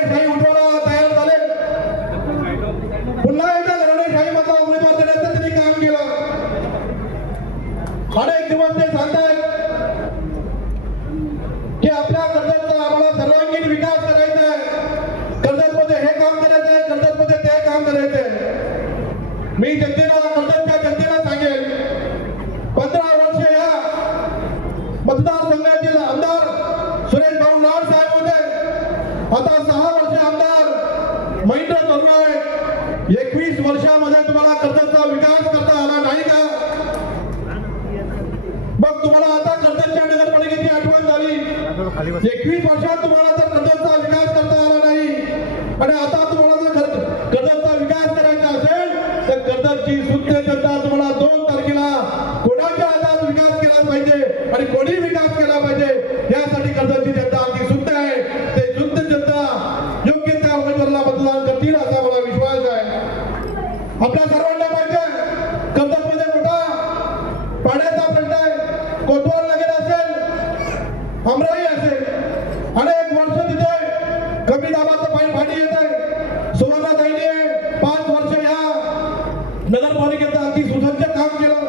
लढवण्यासाठी उठवायला तयार झाले. पुन्हा एकदा लढवण्यासाठी मधला उमेदवार काम केलं. अनेक दिवस ते सांगतायत की आपल्या कर्जतचा आम्हाला सर्वांगीण विकास करायचा आहे. कर्जतमध्ये हे काम करायचं आहे कर्जतमध्ये ते काम करायचं मी जनतेला कर्जतच्या जनतेला सांगेल पंधरा वर्ष या मतदार एकवीस वर्षामध्ये तुम्हाला कर्जतचा विकास करता आला नाही का? मग तुम्हाला आता कर्जतच्या नगरपालिकेची आठवण झाली. एकवीस वर्षात तुम्हाला तर कर्जतचा विकास करता आला नाही. आणि आता तुम्हाला जर कर्जतचा विकास करायचा असेल तर कर्जतची शुद्ध जनता तुम्हाला दोन तारखेला कोणाच्या हातात विकास केला पाहिजे आणि कोणी विकास केला पाहिजे यासाठी कर्जतची जनता अगदी शुद्ध आहे ते शुद्ध जनता योग्य त्या उमेदवाराला मतदान करतील असा मला विश्वास आहे आपल्या सर्वांना पाहिजे आहे कर्जतमध्ये मोठा पाण्याचा प्रश्न आहे. कोतवाल नगर असेल अमराई असेल अनेक वर्ष तिथे कमी दाबाचं पाणी पाणी येत आहे. सुवर्णाताईने पाच वर्ष या नगरपालिकेचं अति सुसज्ज काम केलं.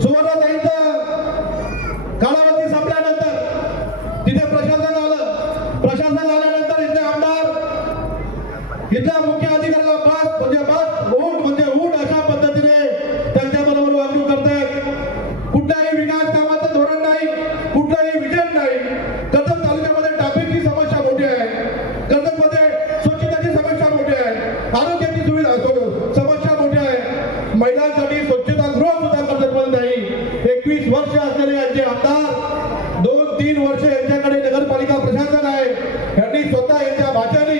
सुवर्णाताईंचं कालावधी संपल्यानंतर तिथे प्रशासन आलं. प्रशासन आल्यानंतर इथले आमदार इथल्या मुख्य अधिकाऱ्याला बस म्हणजे बस ऊट म्हणजे ऊट अशा पद्धतीने त्यांच्याबरोबर वागणूक करतायत कुठल्याही विकास कामाचं धोरण नाही कुठलंही विजन नाही कर्जत तालुक्यामध्ये ट्रॅफिकची समस्या मोठी आहे कर्जतमध्ये स्वच्छतेची समस्या मोठी आहे आरोग्याची सुविधा सो- समस्या मोठी आहे महिलांसाठी स्वच्छता गृह सुद्धा कर्जतमध्ये नाही एकवीस वर्ष असलेले यांचे आमदार दोन तीन वर्ष यांच्याकडे नगरपालिका प्रशासन आहे यांनी स्वतः यांच्या भाषाने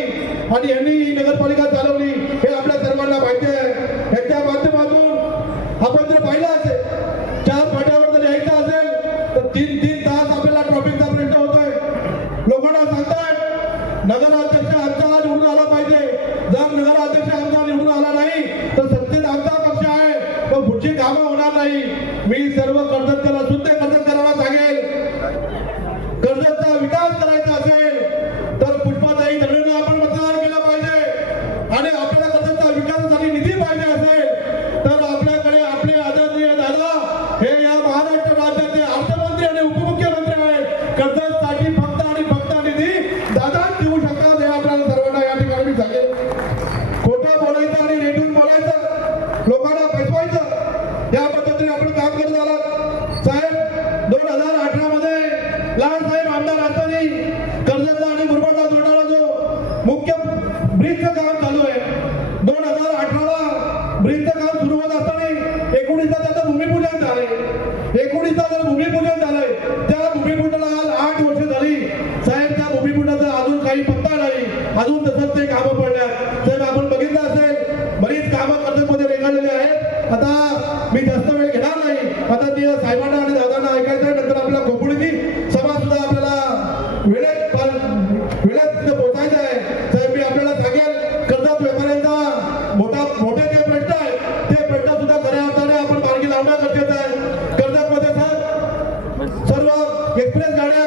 आणि यांनी ही नगरपालिका चालवली हे आपल्या सर्वांना माहिती आहे. यांच्या माध्यमातून आपण जर पाहिलं असेल चार फाट्यावर जर यायचं असेल तर तीन तीन तास आपल्याला ट्रॉफिकचा प्रश्न होतोय. लोकांना सांगतात नगराध्यक्ष आमचा निवडून आला पाहिजे. जर नगराध्यक्ष आमचा निवडून आला नाही तर सत्तेत आमचा पक्ष आहे. पण पुढची कामं होणार नाही. मी सर्व कर्जतकरांना या पद्धतीने आपण काम करत आलात. साहेब दोन हजार अठरा मध्ये लहान साहेब आमदार असताना कर्जतला आणि मुरबाडला जोडणारा जो मुख्य ब्रिजचं काम चालू आहे दोन हजार अठराला ब्रिजचं काम सुरू होत असताना एकोणीसला त्याचं भूमिपूजन झाले एकोणीसला जर भूमिपूजन झालंय. त्या भूमिपूजनाला आज आठ वर्ष झाली. साहेब त्या भूमिपूजनाचा अजून काही पत्ता नाही. अजून तसंच ते कामं पडल्यात. साहेब आपण बघितलं असेल बरीच कामं कर्जतमध्ये रेंगाळलेली आहेत. आता मी जास्त वेळ घेणार नाही. आता ते साहेबांना आणि दादांना ऐकायचं आहे नंतर आपल्या खोपुडीची सभा सुद्धा आपल्याला वेळेत पार- वेळेत पोहोचायचं आहे. साहेब मी आपल्याला सांगेल कर्जात व्यापाऱ्यांचा मोठा मोठे जे प्रश्न आहे ते प्रश्न सुद्धा खऱ्या अर्थाने आपण मार्गी लावणं गरजेचं आहे. कर्जतमध्ये साहेब सर्व एक्सप्रेस गाड्या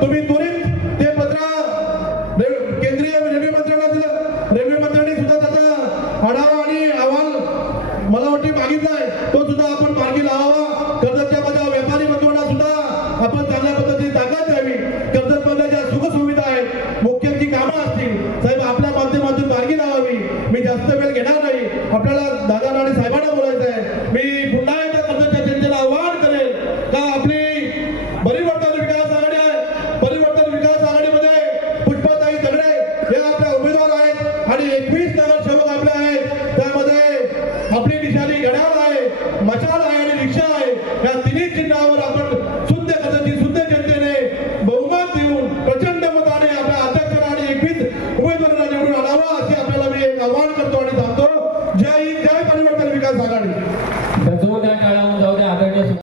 तुम्ही त्वरित ते पत्र केंद्रीय रेल्वे मंत्र्यांना दिलं रेल्वे मंत्र्यांनी सुद्धा त्याचा आढावा आणि अहवाल मला वाटते मागितलाय तो सुद्धा आपण मार्गी लावावा. कर्जतच्या माझ्या व्यापारी बंधूंना सुद्धा आपण चांगल्या पद्धतीने ताकद द्यावी. कर्जतमध्ये ज्या सुखसुविधा आहेत मुख्यची कामं असतील साहेब आपल्या माध्यमातून मार्गी लावावी. मी जास्त वेळ घेणार नाही. आपल्याला दादा आणि साहेबांना बोलायचं आहे मी पुन्हा एकदा कर्जतच्या जनतेला आवाहन करेल का आपली परिवर्तन विकास आघाडी आहे परिवर्तन विकास आघाडीमध्ये पुष्पाताई दगडे हे आपल्या उमेदवार आहेत आणि एकवीस नगरसेवक आपले आहेत त्यामध्ये आपली निशाणी घड्याळ आहे मशाल आहे आणि रिक्षा आहे. या तिन्ही चिन्हावर